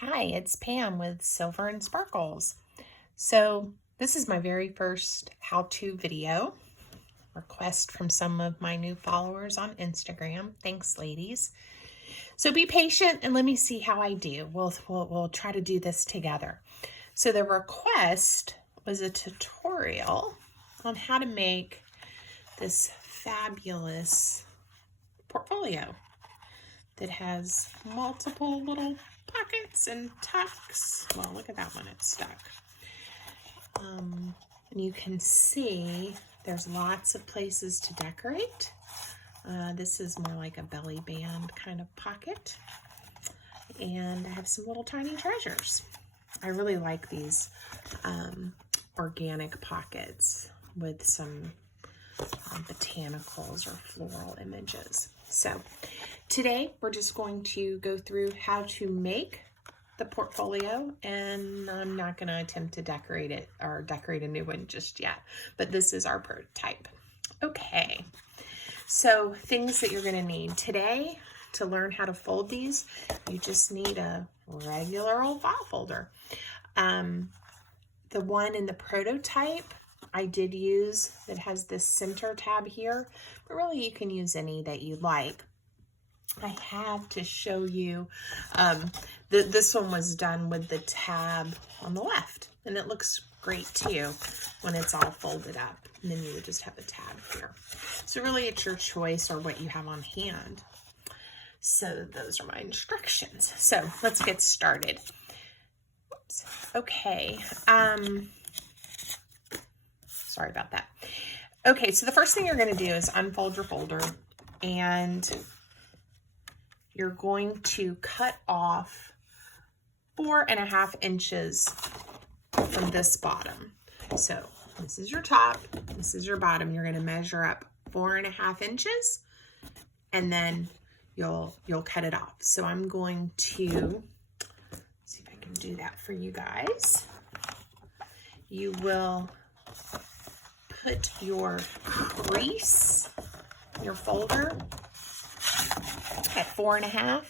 Hi, it's Pam with Silver and Sparkles. So this is my very first how-to video, request from some of my new followers on Instagram. Thanks, ladies. So be patient and let me see how I do. We'll try to do this together. So the request was a tutorial on how to make this fabulous portfolio that has multiple little pockets and tucks. Well, look at that one, it's stuck. And you can see there's lots of places to decorate. This is more like a belly band kind of pocket. And I have some little tiny treasures. I really like these organic pockets with some botanicals or floral images. So today we're just going to go through how to make the portfolio, and I'm not going to attempt to decorate it or decorate a new one just yet, but this is our prototype. Okay, so things that you're going to need today to learn how to fold these, you just need a regular old file folder. The one in the prototype I did use that has this center tab here, but really you can use any that you like. I have to show you, this one was done with the tab on the left, and it looks great too when it's all folded up, and then you would just have a tab here. So really it's your choice or what you have on hand. So those are my instructions. So let's get started. Oops. Okay. Sorry about that. Okay, so the first thing you're going to do is unfold your folder, and you're going to cut off 4.5 inches from this bottom. So this is your top, this is your bottom. You're going to measure up 4.5 inches, and then you'll cut it off. So I'm going to see if I can do that for you guys. You will put your crease, your folder, at 4.5,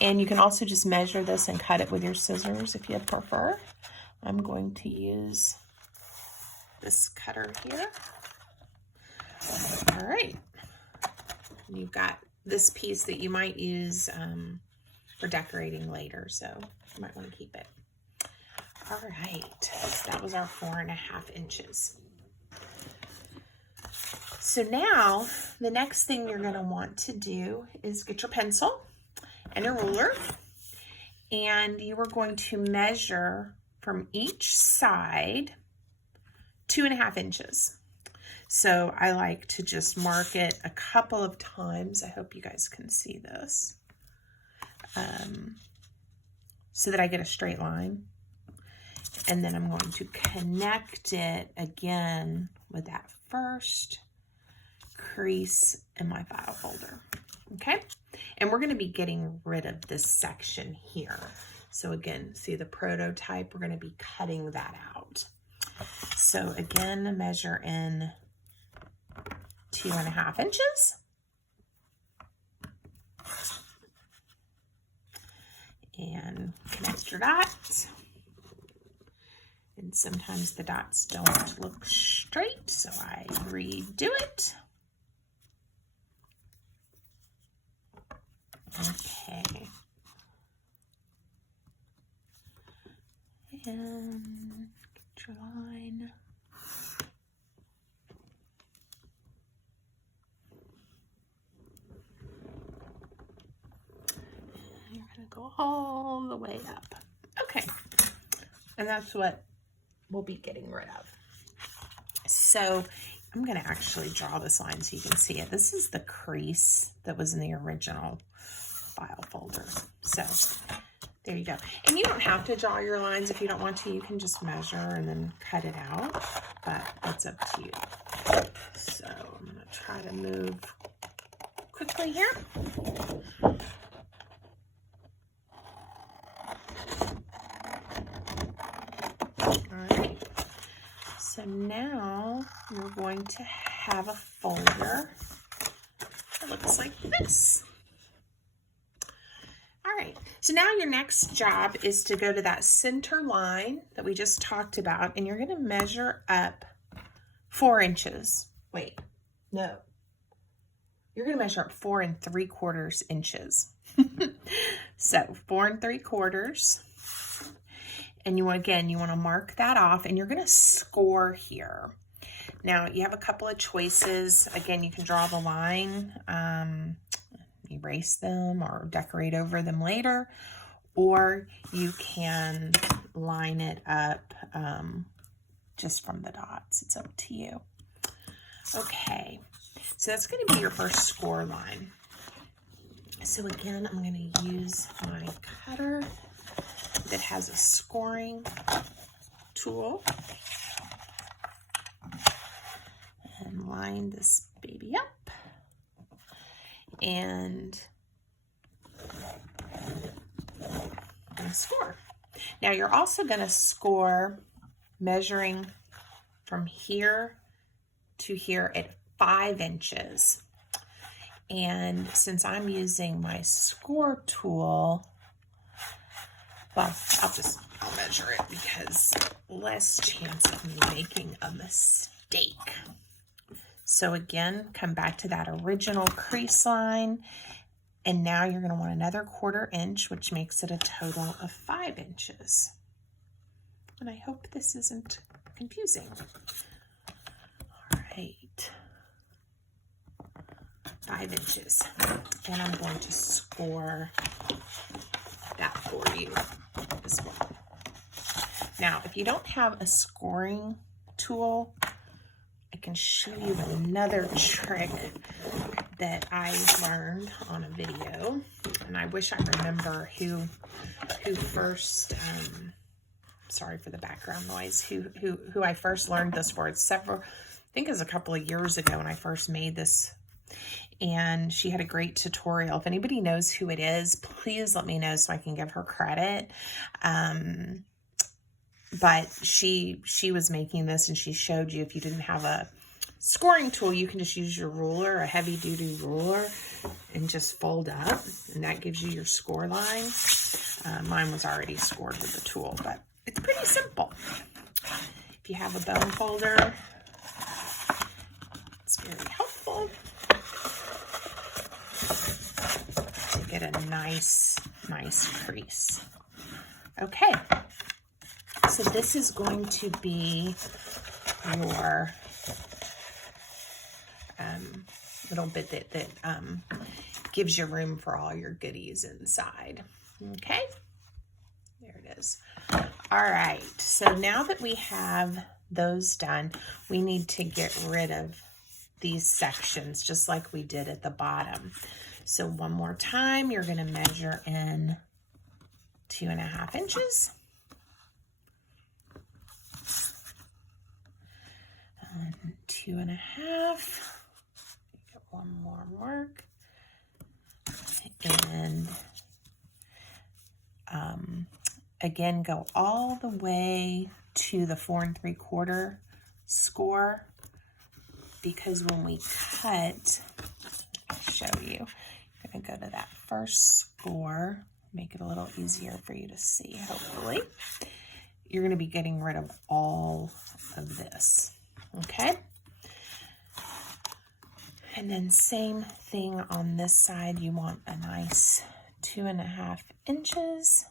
and you can also just measure this and cut it with your scissors if you prefer. I'm going to use this cutter here. All right, and you've got this piece that you might use for decorating later, so you might want to keep it. All right, that was our 4.5 inches. So now the next thing you're going to want to do is get your pencil and a ruler, and you are going to measure from each side 2.5 inches. So I like to just mark it a couple of times. I hope you guys can see this, so that I get a straight line. And then I'm going to connect it again with that first crease in my file folder. Okay, and we're going to be getting rid of this section here. So again, see the prototype, we're going to be cutting that out. So again, measure in 2.5 inches. And connect your dots. And sometimes the dots don't look straight, so I redo it. Okay. And get your line. And you're going to go all the way up. Okay. And that's what we'll be getting rid of. So I'm going to actually draw this line so you can see it. This is the crease that was in the original file folder. So there you go. And you don't have to draw your lines if you don't want to. You can just measure and then cut it out, but that's up to you. So I'm going to try to move quickly here. All right. So now you're going to have a folder that looks like this. All right, So now your next job is to go to that center line that we just talked about, and you're going to measure up 4 inches. Wait, no. You're going to measure up 4 3/4 inches. So 4 3/4. And you want to mark that off, and you're going to score here. Now you have a couple of choices. Again, you can draw the line, erase them or decorate over them later, or you can line it up just from the dots. It's up to you. Okay, so that's going to be your first score line. So again, I'm going to use my cutter that has a scoring tool and line this baby up, and I'm going to score. Now you're also going to score measuring from here to here at 5 inches. And since I'm using my score tool, well, I'll measure it because less chance of me making a mistake. So again, come back to that original crease line, and now you're going to want another 1/4 inch, which makes it a total of 5 inches. And I hope this isn't confusing. All right, 5 inches, and I'm going to score that for you as well. Now, if you don't have a scoring tool, I can show you another trick that I learned on a video, and I wish I remember who first, sorry for the background noise, who I first learned this for. It's I think it was a couple of years ago when I first made this, and she had a great tutorial. If anybody knows who it is, please let me know so I can give her credit. But she was making this, and she showed you if you didn't have a scoring tool, you can just use your ruler, a heavy duty ruler, and just fold up, and that gives you your score line. Mine was already scored with the tool, but it's pretty simple. If you have a bone folder, it's very helpful to get a nice crease. Okay. So this is going to be your little bit that gives you room for all your goodies inside. Okay, there it is. All right, so now that we have those done, we need to get rid of these sections just like we did at the bottom. So one more time, you're going to measure in 2.5 inches. And 2.5. Get one more mark. And again, go all the way to the 4 3/4 score, because when we cut, I'll show you. You're going to go to that first score, make it a little easier for you to see, hopefully. You're going to be getting rid of all of this. Okay, and then same thing on this side. You want a nice 2.5 inches.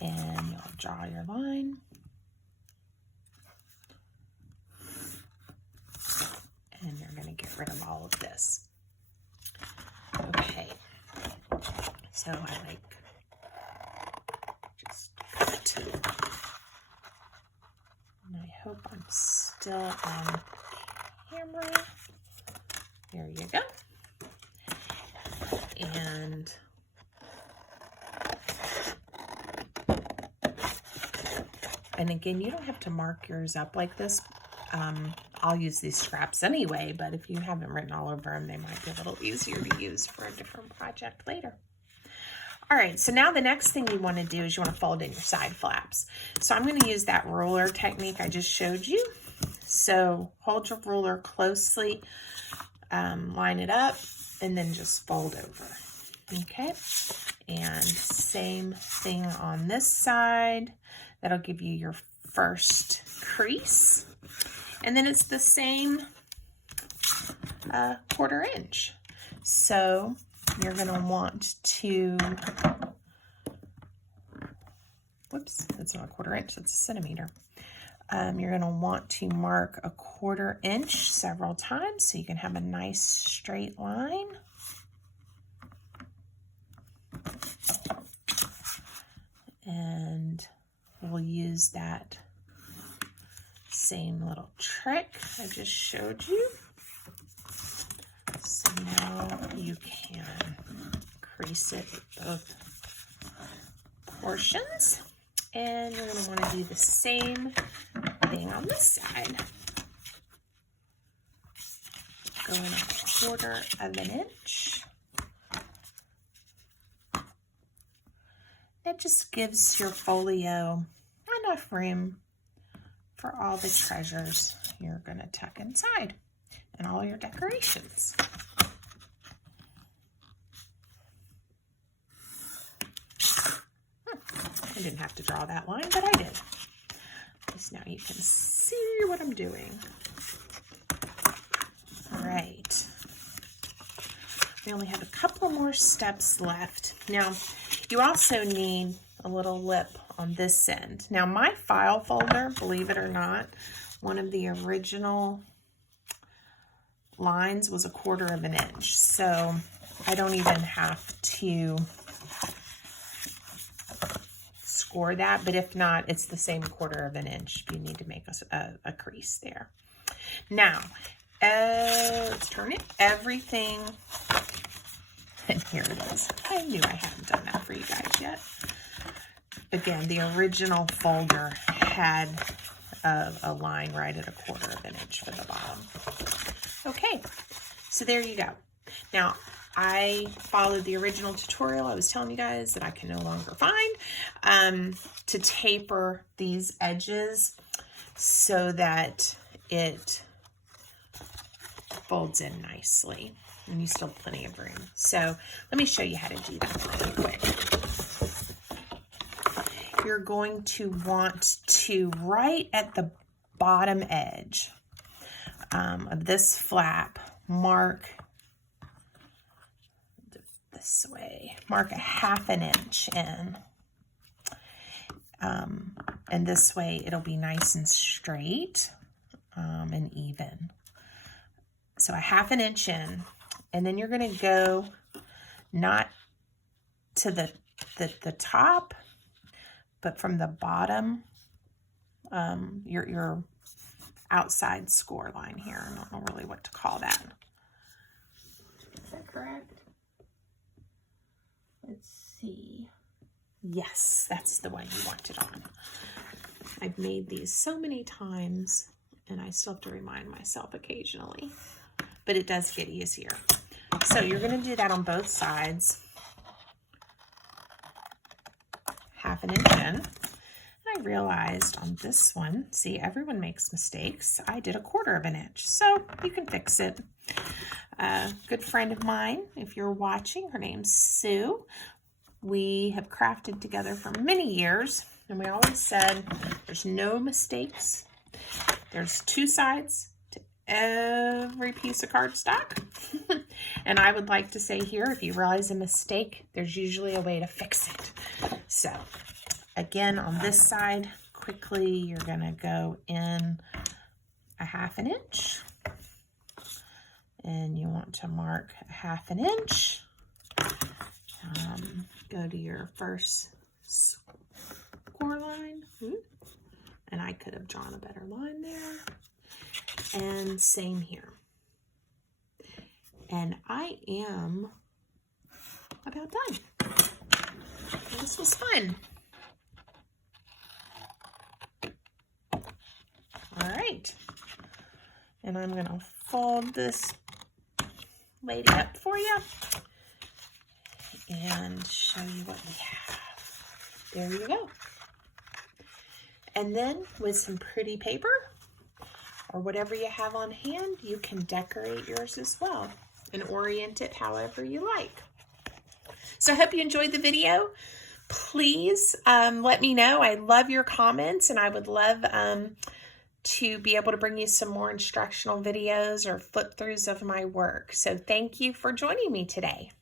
And you'll draw your line. And you're going to get rid of all of this. Okay. So I just cut. And I hope I'm still on camera. There you go. And again, you don't have to mark yours up like this. I'll use these scraps anyway, but if you haven't written all over them, they might be a little easier to use for a different project later. All right, so now the next thing you want to do is you want to fold in your side flaps. So I'm going to use that ruler technique I just showed you. So hold your ruler closely, line it up, and then just fold over. Okay, and same thing on this side. That'll give you your first crease. And then it's the same 1/4 inch. So you're going to want to, whoops, that's not a 1/4 inch, that's a centimeter. You're going to want to mark a 1/4 inch several times so you can have a nice straight line. And we'll use that same little trick I just showed you. So now you can crease it with both portions. And you're going to want to do the same thing on this side. Go in a 1/4 of an inch. That just gives your folio enough room for all the treasures you're going to tuck inside and all your decorations. I didn't have to draw that line, but I did. At least now you can see what I'm doing. All right. We only have a couple more steps left. Now, you also need a little lip on this end. Now, my file folder, believe it or not, one of the original lines was a 1/4 of an inch. So I don't even have to score that, but if not, it's the same 1/4 of an inch. You need to make a crease there. Now, let's turn it. Everything, and here it is. I knew I hadn't done that for you guys yet. Again, the original folder had a line right at a 1/4 of an inch for the bottom. Okay, so there you go. Now, I followed the original tutorial I was telling you guys that I can no longer find to taper these edges so that it folds in nicely and you still have plenty of room. So let me show you how to do that really quick. You're going to want to, right at the bottom edge of this flap, mark this way, mark a 1/2 inch in. And this way it'll be nice and straight and even. So a 1/2 inch in, and then you're going to go not to the top, but from the bottom, your outside score line here. I don't know really what to call that. Is that correct? Let's see. Yes, that's the one you want it on. I've made these so many times, and I still have to remind myself occasionally, but it does get easier. So you're going to do that on both sides. 1/2 inch in. And I realized on this one, see, everyone makes mistakes. I did a 1/4 of an inch, so you can fix it. A good friend of mine, if you're watching, her name's Sue. We have crafted together for many years, and we always said there's no mistakes. There's 2 sides to every piece of cardstock. And I would like to say here, if you realize a mistake, there's usually a way to fix it. So again, on this side, quickly, you're going to go in a 1/2 inch. And you want to mark a 1/2 inch. Go to your first score line. And I could have drawn a better line there. And same here. And I am about done. This was fun. All right. And I'm going to fold this lady up for you and show you what we have. There you go. And then with some pretty paper, or whatever you have on hand, you can decorate yours as well and orient it however you like. So I hope you enjoyed the video. Please let me know. I love your comments, and I would love to be able to bring you some more instructional videos or flip throughs of my work. So thank you for joining me today.